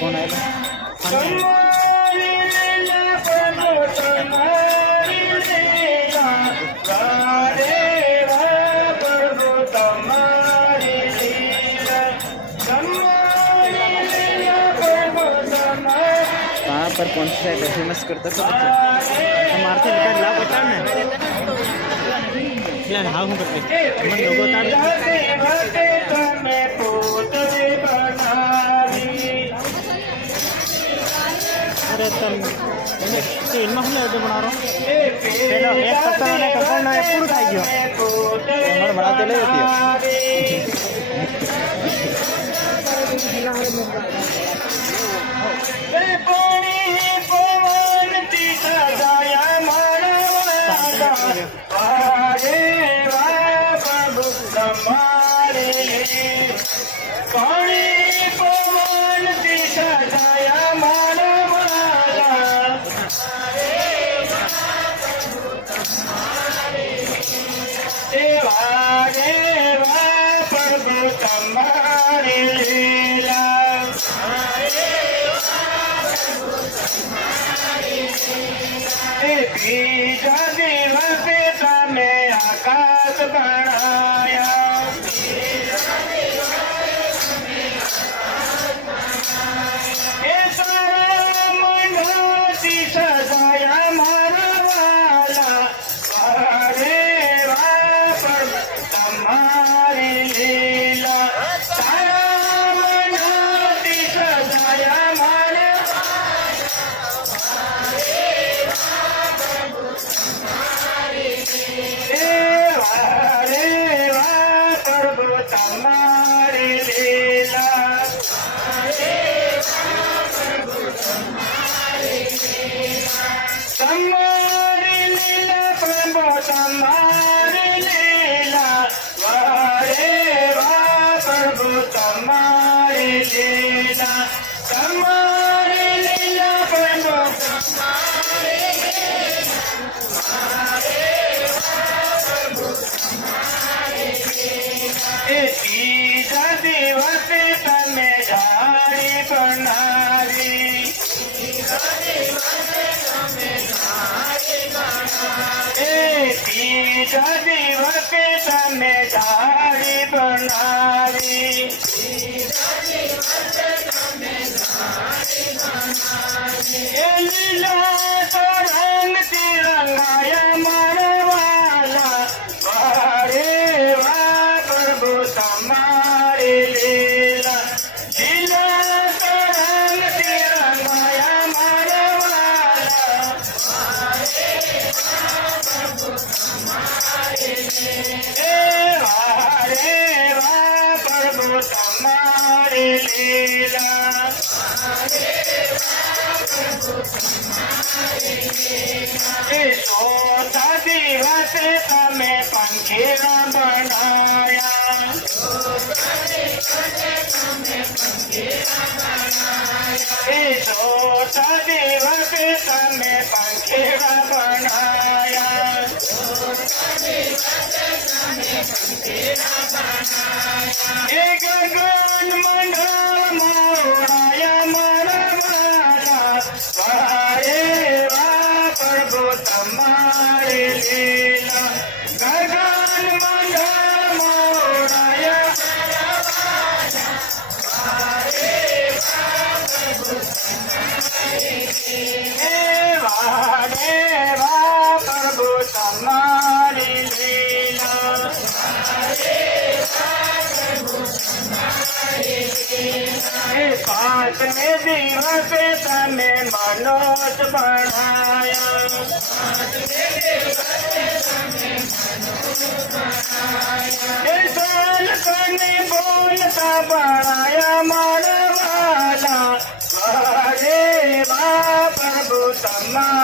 कौन आया कहाँ पर कौन सा है फेमस करता था हमारे से निकाल ला बता ना यार हाँ हूँ करते मन लोगों तार अरे तम तीन महीने जो बना रहा हूँ पहले एक सप्ताह मैंने कपड़ा ना पूरा खाई गया हमारे बड़ा तेल होती है आकाश बनाया सजाया मारा वाला अरे पर तुम्हारी लीला सारा मनोती सजाया मारा दिवस तमे झाड़ी बनारी तीजा दिवस तमे झाड़ी बनारी लीला तो रंग तिरंगाया मारवाला वारे वा प्रभु तुम्हारी लीला लीला तो रंग तिरंगाया मारवाला वारे वा प्रभु तुम्हारी लीला सोता दिवस तमे पंखीरा बनाया सोता दिवस तमे पंखीरा बनाया एक गगन मंडल मोड़ाया मरवाला वारे वा प्रभु तुम्हारी लीला गगन मंडल मोड़ाया वारे वा प्रभु तुम्हारी लीला पांचवे दिवस तमे मनोज बढ़ाया साल कने बोलता बढ़ाया मारवाला वारे वा प्रभु तुम्हारी